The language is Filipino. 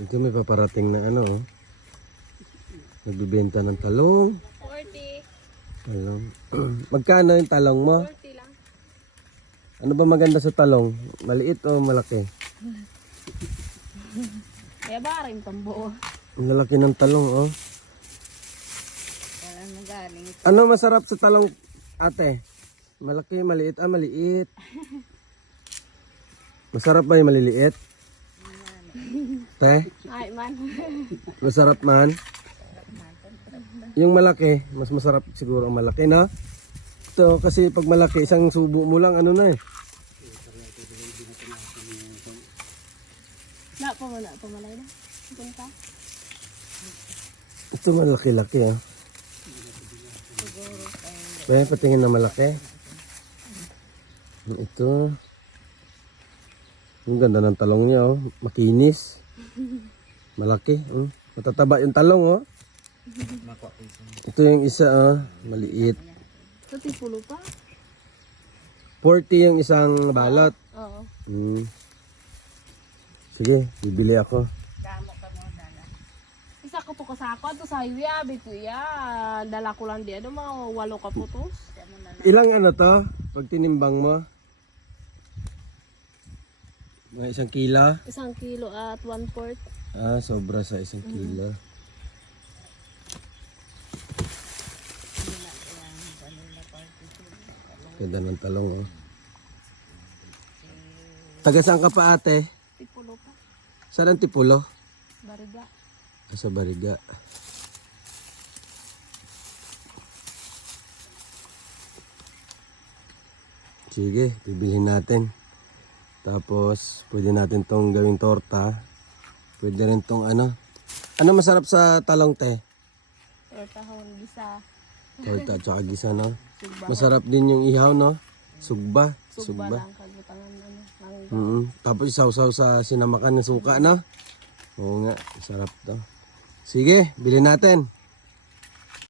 Ito may paparating na ano, oh. Nagbibenta ng talong. 40. Talong. Magkano yung talong mo? 40 lang. Ano ba maganda sa talong? Maliit o malaki? Kaya ba rin tambo? Ang lalaki ng talong, oh. Wala na galing. Ano masarap sa talong, ate? Malaki, maliit, ah, maliit. Masarap ba yung maliliit? Te, Ay man. masarap man. Yung malaki, mas masarap siguro ang malaki, no? Ito, kasi pag malaki, isang subo mo lang, ano na eh. Na pa wala pa malay na. Punta. Ito malaki-laki, ah. Kaya patingin na malaki. Ito. Ang ganda ng talong niya, oh. Makinis. Malaki, oh. Matataba yung talong, oh. Ito yung isa, oh. Maliit. Ito tipulo pa. 40 yung isang balot. Oo. Hmm. Sige, bibili ako. Isa ko to kasako to sa highway abi to ya. Dala ko lang di ano mga walo ka putos. Ilang ano to? Pag tinimbang mo? Mga isang kilo? Isang kilo at one fourth. Ah, sobra sa isang kilo. Ganda ng talong, oh. Taga saan ka pa ate? Tipulo pa. Saan ang tipulo? Bariga. Ah, Sa Bariga. Sige, bibilhin natin. Tapos, pwede natin tong gawing torta. Pwede rin tong ano. Ano masarap sa talong te? Tortahon bisa. Torta at saka gisa, no? Sugba. Masarap din yung ihaw, no? Sugba. Sugba Sugba. lang kagutangan ano. Lang Mm Tapos isaw-saw sa sinamakan ng suka, no? Oo nga, sarap to. Sige, bilhin natin.